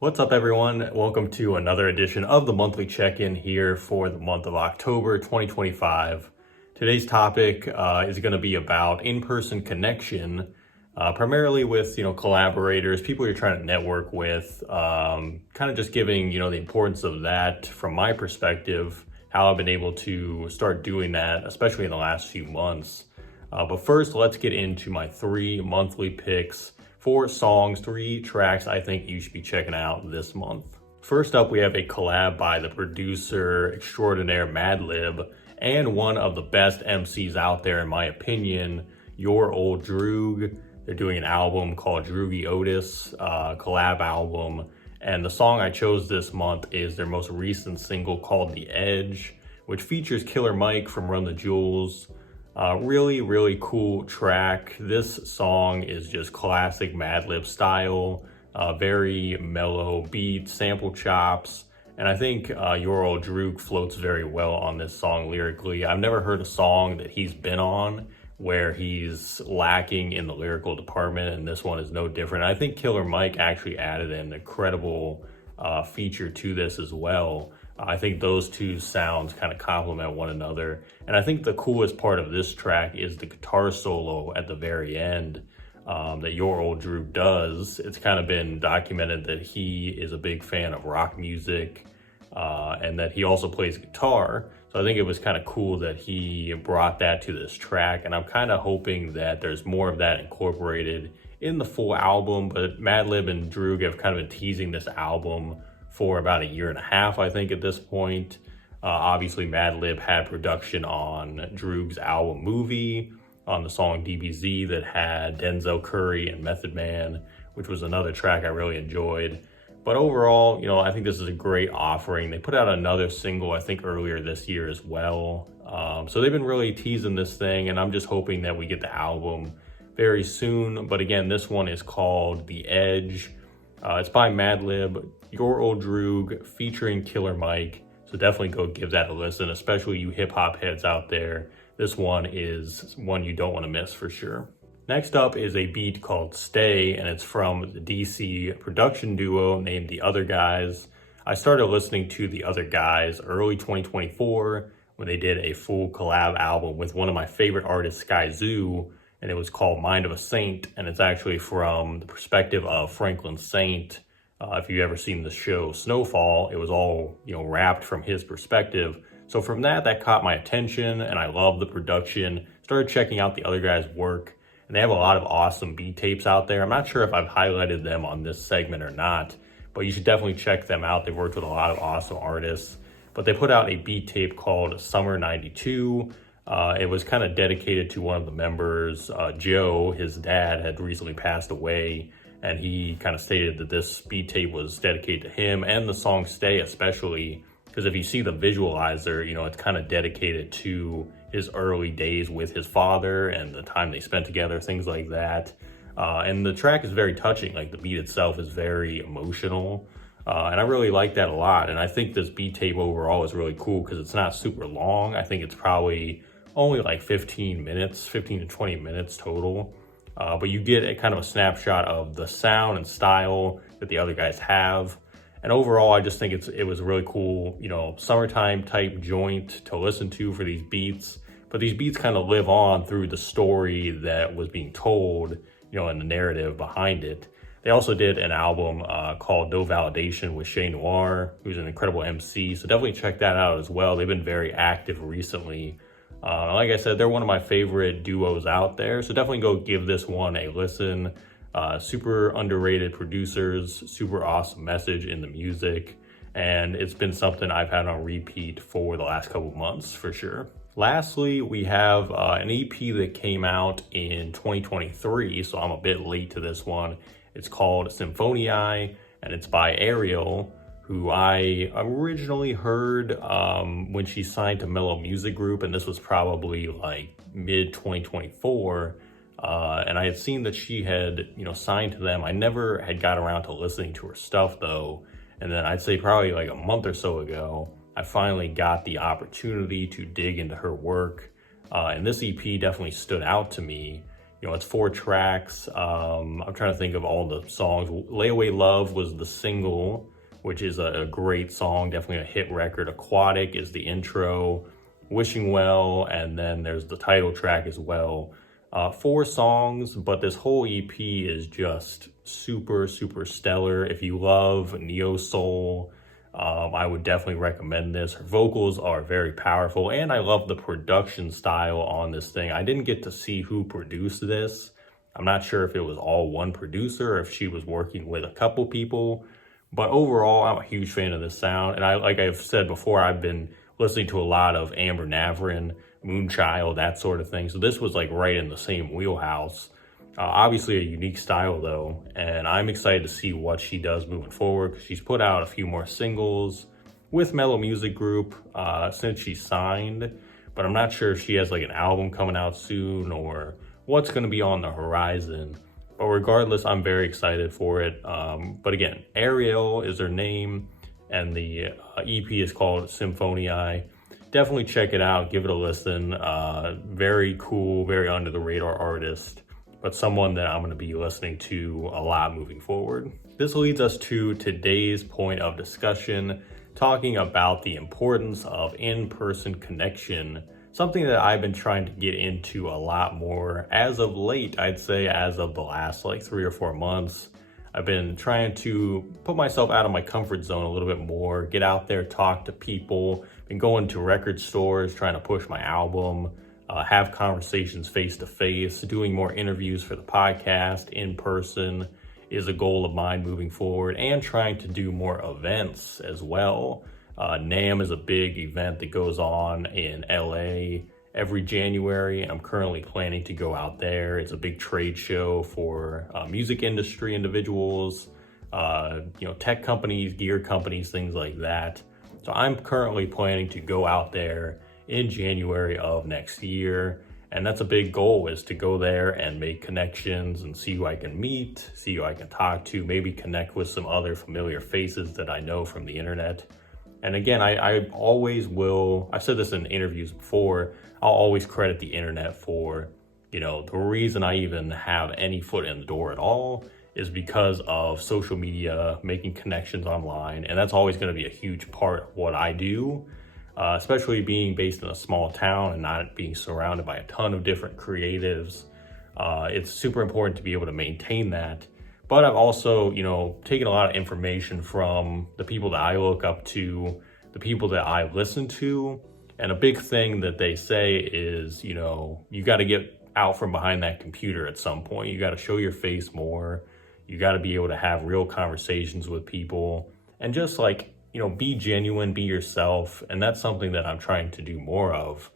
What's up, everyone? Welcome to another edition of the monthly check-in here for the month of October 2025. Today's topic is going to be about in-person connection, primarily with collaborators, people you're trying to network with. Kind of just giving the importance of that from my perspective, how I've been able to start doing that, especially in the last few months. But first, let's get into my 3 monthly picks. 4 songs, 3 tracks I think you should be checking out this month. First up, we have a collab by the producer extraordinaire Madlib and one of the best MCs out there, in my opinion, Your Old Droog. They're doing an album called Droogie Otis, collab album. And the song I chose this month is their most recent single called The Edge, which features Killer Mike from Run the Jewels. Really cool track. This song is just classic Madlib style, very mellow beat, sample chops, and I think Your Old Droog floats very well on this song lyrically. I've never heard a song that he's been on where he's lacking in the lyrical department, and this one is no different. I think Killer Mike actually added an incredible feature to this as well. I think those two sounds kind of complement one another. And I think the coolest part of this track is the guitar solo at the very end that Your Old Droog does. It's kind of been documented that he is a big fan of rock music and that he also plays guitar. So I think it was kind of cool that he brought that to this track. And I'm kind of hoping that there's more of that incorporated in the full album. But Madlib and Droog have kind of been teasing this album for about 1.5 years, I think, at this point. Obviously, Madlib had production on Droog's album Movie, on the song DBZ that had Denzel Curry and Method Man, which was another track I really enjoyed. But overall, I think this is a great offering. They put out another single, I think, earlier this year as well. So they've been really teasing this thing, and I'm just hoping that we get the album very soon. But again, this one is called The Edge. It's by Madlib, Your Old Droog, featuring Killer Mike. So definitely go give that a listen, especially you hip hop heads out there. This one is one you don't want to miss for sure. Next up is a beat called Stay, and it's from the DC production duo named The Other Guys. I started listening to The Other Guys early 2024 when they did a full collab album with one of my favorite artists, Skyzoo, and it was called Mind of a Saint, and it's actually from the perspective of Franklin Saint. If you've ever seen the show Snowfall, it was all, wrapped from his perspective. So from that caught my attention, and I love the production. Started checking out The Other Guys' work, and they have a lot of awesome beat tapes out there. I'm not sure if I've highlighted them on this segment or not, but you should definitely check them out. They've worked with a lot of awesome artists, but they put out a beat tape called Summer 92. It was kind of dedicated to one of the members, Joe. His dad had recently passed away, and he kind of stated that this beat tape was dedicated to him and the song Stay especially, because if you see the visualizer, it's kind of dedicated to his early days with his father and the time they spent together, things like that. And the track is very touching. Like, the beat itself is very emotional. And I really like that a lot. And I think this beat tape overall is really cool because it's not super long. I think it's probably only like 15 to 20 minutes total. But you get a kind of a snapshot of the sound and style that The Other Guys have. And overall, I just think it was a really cool, summertime type joint to listen to for these beats. But these beats kind of live on through the story that was being told, and the narrative behind it. They also did an album called No Validation with Shay Noir, who's an incredible MC. So definitely check that out as well. They've been very active recently. Like I said, they're one of my favorite duos out there. So definitely go give this one a listen. Super underrated producers, super awesome message in the music. And it's been something I've had on repeat for the last couple months for sure. Lastly, we have an EP that came out in 2023. So I'm a bit late to this one. It's called Symphoniae, and it's by Ariel, who I originally heard when she signed to Mellow Music Group, and this was probably like mid 2024. And I had seen that she had, signed to them. I never had got around to listening to her stuff though. And then I'd say probably like a month or so ago, I finally got the opportunity to dig into her work. And this EP definitely stood out to me. It's 4 tracks. I'm trying to think of all the songs. Layaway Love was the single, which is a great song, definitely a hit record. Aquatic is the intro, Wishing Well, and then there's the title track as well. 4 songs, but this whole EP is just super, super stellar. If you love neo soul, I would definitely recommend this. Her vocals are very powerful, and I love the production style on this thing. I didn't get to see who produced this. I'm not sure if it was all one producer or if she was working with a couple people, but overall, I'm a huge fan of this sound. And like I've said before, I've been listening to a lot of Amber Navran, Moonchild, that sort of thing. So this was like right in the same wheelhouse. Obviously a unique style though, and I'm excited to see what she does moving forward, because she's put out a few more singles with Mellow Music Group since she signed, but I'm not sure if she has like an album coming out soon or what's going to be on the horizon. But regardless, I'm very excited for it. But again, Ariel is her name, and the EP is called Symphonii. Definitely check it out, give it a listen. Very cool, very under the radar artist, but someone that I'm going to be listening to a lot moving forward. This leads us to today's point of discussion, talking about the importance of in-person connection, something that I've been trying to get into a lot more as of late. I'd say as of the last like 3 or 4 months. I've been trying to put myself out of my comfort zone a little bit more, get out there, talk to people, been going to record stores, trying to push my album, have conversations face to face, doing more interviews for the podcast in person is a goal of mine moving forward, and trying to do more events as well. NAMM is a big event that goes on in LA every January. I'm currently planning to go out there. It's a big trade show for music industry individuals, tech companies, gear companies, things like that. So I'm currently planning to go out there in January of next year. And that's a big goal, is to go there and make connections and see who I can meet, see who I can talk to, maybe connect with some other familiar faces that I know from the internet. And again, I always will, I've said this in interviews before, I'll always credit the internet for, the reason I even have any foot in the door at all is because of social media, making connections online. And that's always going to be a huge part of what I do, especially being based in a small town and not being surrounded by a ton of different creatives. It's super important to be able to maintain that. But I've also, taken a lot of information from the people that I look up to, the people that I listen to. And a big thing that they say is, you got to get out from behind that computer at some point. You got to show your face more. You got to be able to have real conversations with people and just be genuine, be yourself. And that's something that I'm trying to do more of.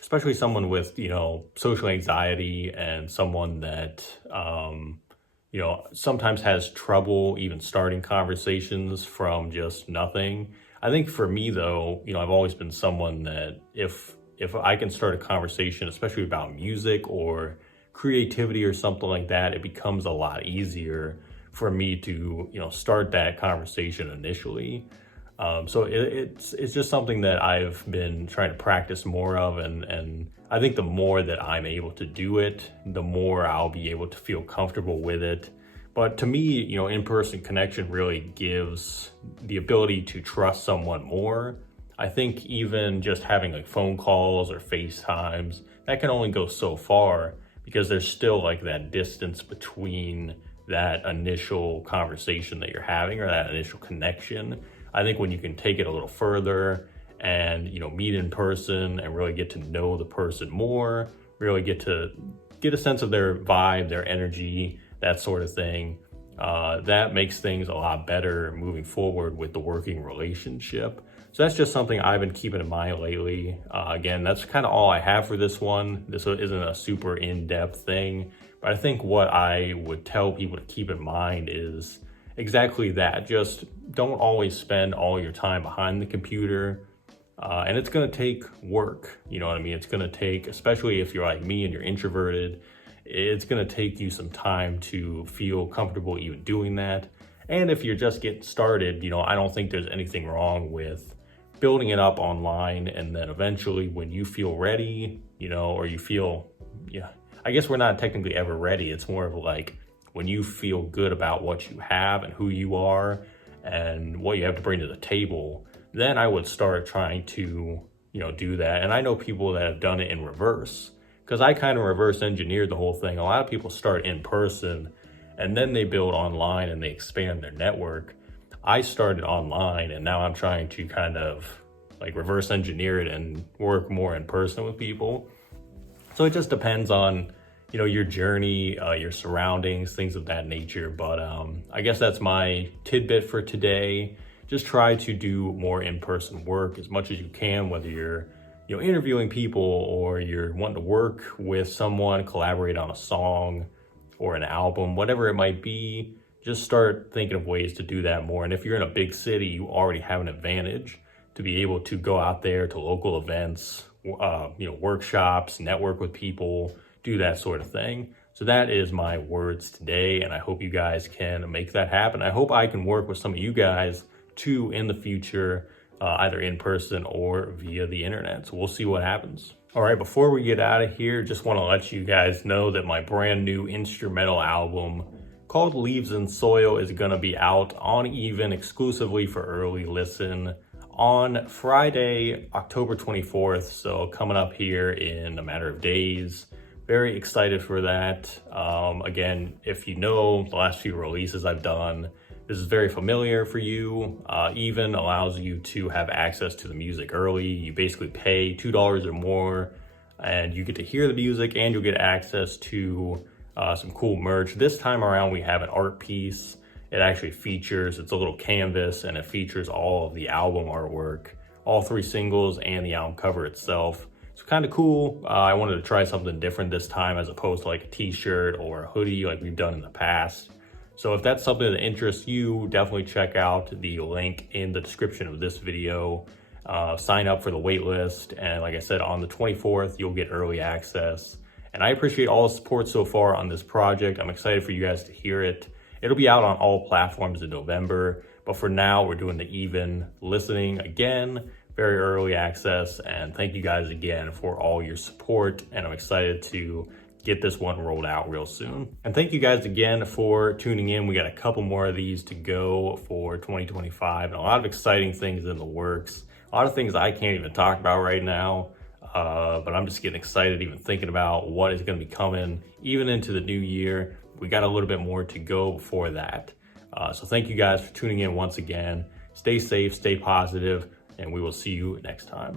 Especially someone with, social anxiety, and someone that, sometimes has trouble even starting conversations from just nothing. I think for me though, I've always been someone that if I can start a conversation, especially about music or creativity or something like that, it becomes a lot easier for me to, start that conversation initially. So it's just something that I've been trying to practice more of, and I think the more that I'm able to do it, the more I'll be able to feel comfortable with it. But to me, in-person connection really gives the ability to trust someone more. I think even just having phone calls or FaceTimes, that can only go so far, because there's still that distance between that initial conversation that you're having or that initial connection. I think when you can take it a little further and, meet in person and really get to know the person more, really get to get a sense of their vibe, their energy, that sort of thing, that makes things a lot better moving forward with the working relationship. So that's just something I've been keeping in mind lately. Again, that's kind of all I have for this one. This isn't a super in-depth thing, but I think what I would tell people to keep in mind is exactly that. Just don't always spend all your time behind the computer. And it's going to take work. You know what I mean? It's going to take, especially if you're like me and you're introverted, it's going to take you some time to feel comfortable even doing that. And if you're just getting started, I don't think there's anything wrong with building it up online. And then eventually when you feel ready, or you feel, I guess we're not technically ever ready. It's more of like when you feel good about what you have and who you are and what you have to bring to the table, then I would start trying to, do that. And I know people that have done it in reverse, because I kind of reverse engineered the whole thing. A lot of people start in person and then they build online and they expand their network. I started online and now I'm trying to kind of like reverse engineer it and work more in person with people. So it just depends on, your journey, your surroundings, things of that nature. But I guess that's my tidbit for today. Just try to do more in-person work as much as you can, whether you're, interviewing people or you're wanting to work with someone, collaborate on a song or an album, whatever it might be. Just start thinking of ways to do that more. And if you're in a big city, you already have an advantage to be able to go out there to local events, workshops, network with people, do that sort of thing. So that is my words today, and I hope you guys can make that happen. I hope I can work with some of you guys too in the future, either in person or via the internet. So we'll see what happens. All right, before we get out of here, just want to let you guys know that my brand new instrumental album called Leaves and Soil is going to be out on Even exclusively for early listen on Friday, October 24th. So coming up here in a matter of days. Very excited for that. Again, if you know the last few releases I've done, this is very familiar for you. Even allows you to have access to the music early. You basically pay $2 or more and you get to hear the music and you'll get access to some cool merch. This time around, we have an art piece. It actually features, it's a little canvas and it features all of the album artwork, all 3 singles and the album cover itself. It's kind of cool. I wanted to try something different this time as opposed to like a t-shirt or a hoodie like we've done in the past. So if that's something that interests you, definitely check out the link in the description of this video. Sign up for the wait list. And like I said, on the 24th, you'll get early access. And I appreciate all the support so far on this project. I'm excited for you guys to hear it. It'll be out on all platforms in November. But for now, we're doing the Even listening again. Very early access, and thank you guys again for all your support, and I'm excited to get this one rolled out real soon. And thank you guys again for tuning in. We got a couple more of these to go for 2025 and a lot of exciting things in the works. A lot of things I can't even talk about right now, but I'm just getting excited even thinking about what is going to be coming even into the new year. We got a little bit more to go before that. So thank you guys for tuning in once again. Stay safe, stay positive, and we will see you next time.